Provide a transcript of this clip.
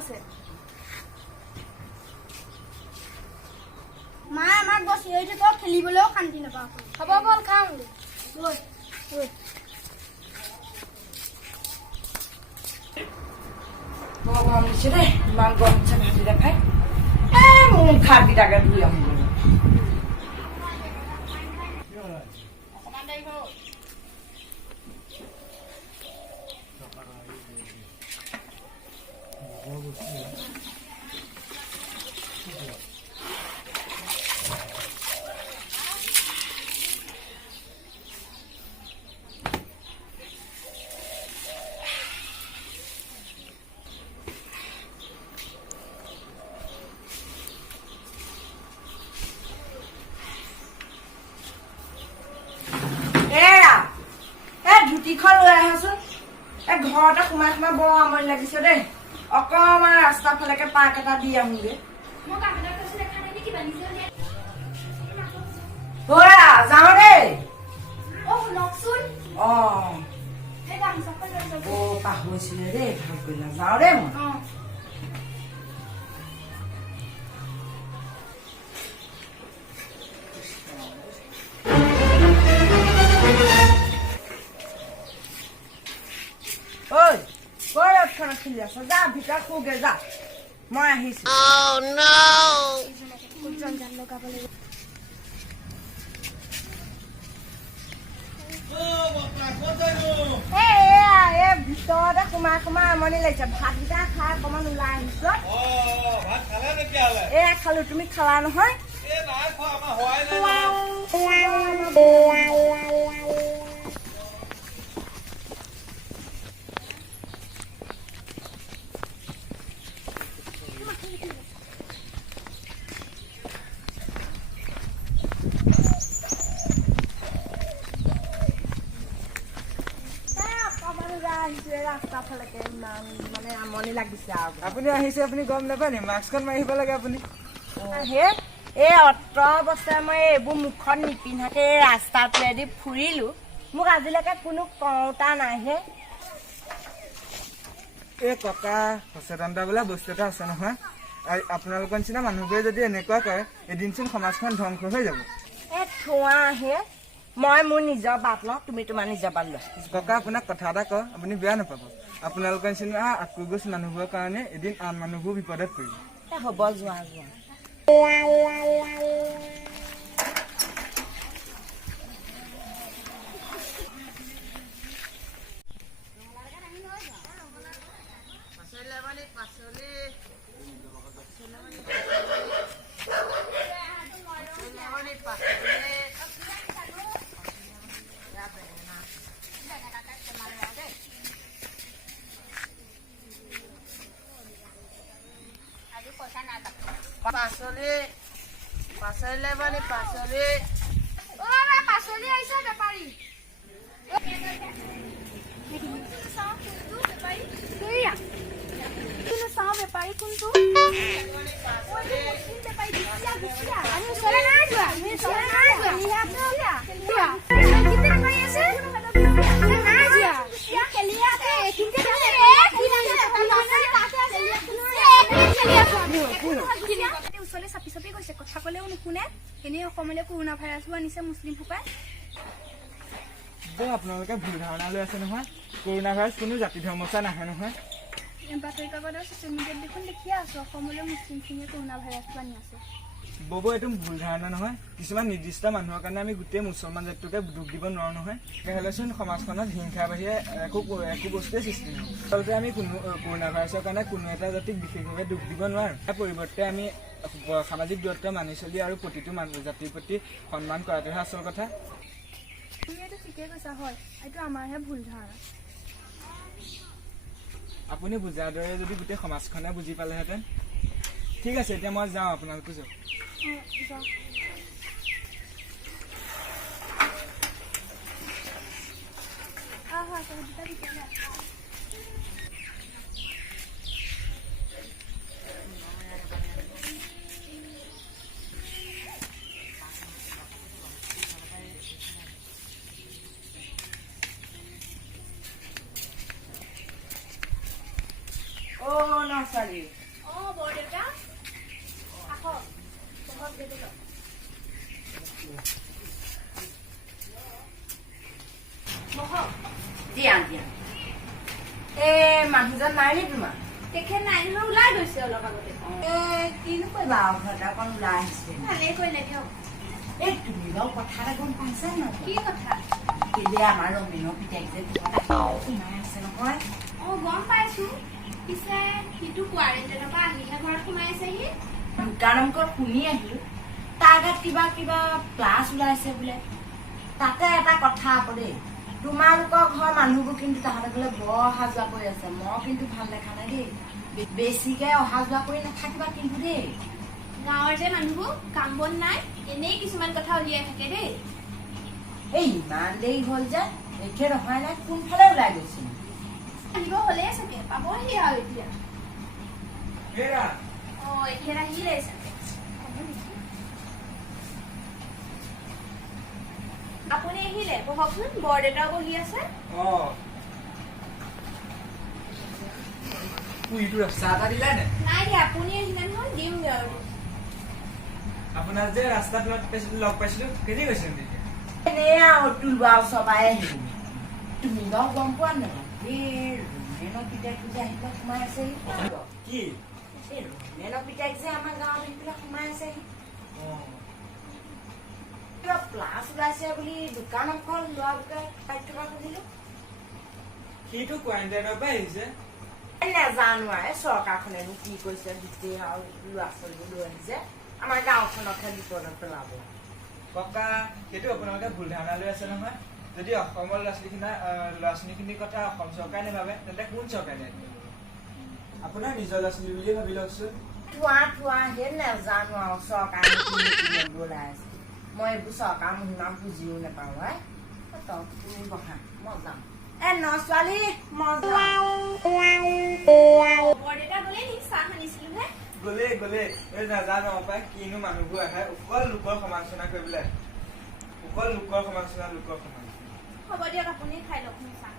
আছে মা আমাক বসি হইছে তো খেলিবলৈও শান্তি নাপাও হ'ব বল খাওঁ বল গৰম দিছে দেই ইমান গৰম দিছে ভাজি দেখাই মোৰ খাপ কেইটাকে ধুই আহোঁ অকমান দেৰি হ'ল ধুতিখন লৈ আহাচোন ঘৰতে সোমাই সোমাই বৰ আমনি লাগিছে দেই অকমান ৰাস্তা ফালেকে পাক এটা দি আহোঁগে যাওঁ দেই পাহৰিছিলে দেই ভাল কৰিলা যাওঁ দেই মই খেলি আছ যা ভিতৰত শুগে যা মই আহিছো ভিতৰতে সোমাই সোমাই আমনি লাগিছে ভাতকেইটা খাই অকমান ওলাই আহিছো এয়া খালো তুমি খালা নহয় ৰাস্তা ফালেকে ইমান মানে আমনি লাগিছে আপুনি আহিছে আপুনি গম নাপায় নি মাস্কখন মাৰিব লাগে আপুনি এই 18 বছৰ মই এইবোৰ মুখত নিপিন্ধাকে ৰাস্তাৰ পেৰেদি ফুৰিলো মোক আজিলৈকে কোনো কওঁতা নাইহে এই ককা সচেতনতা বোলা বস্তু এটা আছে নহয় আপোনালোকৰ নিচিনা মানুহবোৰে যদি এনেকুৱা কৰে এদিনচোন সমাজখন ধ্বংস হৈ যাব থোৱা আহে মই মোৰ নিজৰ বাট লওঁ তুমি তোমাৰ নিজৰ বাট লোৱা ককা আপোনাক কথা এটা কওঁ আপুনি বেয়া নাপাব আপোনালোকৰ নিচিনা আক্ৰোশ মানুহবোৰৰ কাৰণে এদিন আন মানুহবোৰ বিপদত পৰিব হ'ব যোৱা যোৱা পাচলি মানে পাচলি পাচলি আহিছে বেপাৰী চাওঁ বেপাৰী কোনটো ওচৰলৈ চাপি চাপি গৈছে কথা কলেও নুশুনে এনেই অসমলৈ কৰোণা ভাইৰাছবোৰ আনিছে মুছলিম সোপাই আপোনালোকে ভুল ধাৰণা লৈ আছে নহয় কৰোণা ভাইৰাছ কোনো জাতি ধৰ্ম চাই নাহে নহয় বাতৰি কাকত ছচিয়েল মিডিয়াত দেখোন দেখিয়ে আছো অসমলৈ মুছলিমখিনিয়ে কৰোণা ভাইৰাছটো আনি আছে ববু এইটো ভুল ধাৰণা নহয় কিছুমান নিৰ্দিষ্ট মানুহৰ কাৰণে আমি গোটেই মুছলমান জাতিটোকে দুখ দিব নোৱাৰো নহয় তেতিয়াহ'লেচোন সমাজখনত হিংসাৰ বাহিৰে একো বস্তুৱে সৃষ্টি নহয় আচলতে আমি কোনো কৰোণা ভাইৰাছৰ কাৰণে কোনো এটা জাতিক বিশেষভাৱে দুখ দিব নোৱাৰো তাৰ পৰিৱৰ্তে আমি সামাজিক দূৰত্ব মানি চলি আৰু প্ৰতিটো জাতিৰ প্ৰতি সন্মান কৰাটোহে আচল কথা তুমি এইটো ঠিকেই কৈছা হয় এইটো আমাৰহে ভুল ধাৰণা আপুনি বুজাৰ দৰে যদি গোটেই সমাজখনে বুজি পালেহেঁতেন ঠিক আছে এতিয়া মই যাওঁ আপোনালোকে যাওক ন ছোৱালী বৰদেউতা আহক বহক দেউতা বহক দিয়া দিয়া এই মানুহজন নাই নি তোমাৰ তেখেত নাই নহয় ওলাই গৈছে অলপ আগতে কিনো কৰিবা ঘৰতে অকণ ওলাই আহিছে ভালেই কৰিলে দিয়ক এই তুমি বাৰু কথা এটা গম পাইছা ন কি কথা কেলে আমাৰ ৰমেনৰ পিতাইক যে সোমাই আছে নহয় গম পাইছো পিছে সিটো কোৱাৰেণ্টাইনৰ পৰা আহিহে ঘৰত সোমাই আছেহি দোকান অংকত শুনি আহিলো তাৰ গাত কিবা কিবা প্লাছ ওলাইছে বোলে তাতে এটা কথা আকৌ দেই তোমালোকৰ ঘৰৰ মানুহবোৰ কিন্তু তাহাঁতে বোলে বৰ অহা যোৱা কৰি আছে মই কিন্তু ভাল দেখা নাই দেই বেছিকে অহা যোৱা কৰি নাথাকিবা কিন্তু দেই গাঁৱৰ যে মানুহবোৰ কাম বন নাই এনেই কিছুমান কথা উলিয়াই থাকে দেই এই ইমান দেৰি হ'ল যে একে নহয় নাই কোনফালে ওলাই গৈছিল আহিব হ'লেই চাগে পাবহি আৰু এতিয়া এখেত আহিলে চাগে আপুনি আহিলে বহকচোন বৰদেউতাও বহি আছে চাহ এটা দিলাই নে নাই দিয়া আপুনি আহিলে নহয় দিমগৈ আৰু আপোনাৰ যে ৰাস্তাত লগ পাইছিলো কেনে গৈছে এনেই আৰু তোলোৱা চবাই আহিব তুমি বাৰু গম পোৱা নাই এই ৰমেনৰ পিতাইক যে আহি পেলাই সোমাই আছেহি কি এই ৰমেনৰ পিতাইক যে আমাৰ গাঁৱত আহি পেলাই সোমাই আছেহি কিবা প্লাছ ওলাইছে বুলি দোকান এখন লোৱাবোৰে পাই থকা শুনিলো সিটো কোৱাৰেণ্টাইনৰ পৰা আহিছে নেজানো আৰু চৰকাৰখনেনো কি কৈছে গোটেই আৰু ল'ৰা ছোৱালীবোৰ লৈ আহিছে আমাৰ গাঁওখনকহে বিপদত পেলাব ককা সেইটো আপোনালোকে ভুল ধাৰণা লৈ আছে নহয় যদি অসমৰ ল'ৰা ছোৱালীখিনিৰ কথা অসম চৰকাৰে নাভাবে তেন্তে কোন চৰকাৰে আপোনাৰ নিজৰ ল'ৰা ছোৱালী বুলিয়ে ভাবি লওকচোন থোৱা সেই নেজানো আৰু চৰকাৰে ওলাই আছে মই এইবোৰ চৰকাৰ মহিমা বুজিও নাপাওঁ তুমি বহা মই যাম ন ছোৱালী মই বৰদেউতা গ'লে নি চাহ আনিছিলো হে গলে এই নাজানো পাই কিনো মানুহবোৰ আহে অকল লোকৰ সমালোচনা কৰিবলৈ হ'ব দিয়ক আপুনি খাই লওক চাহ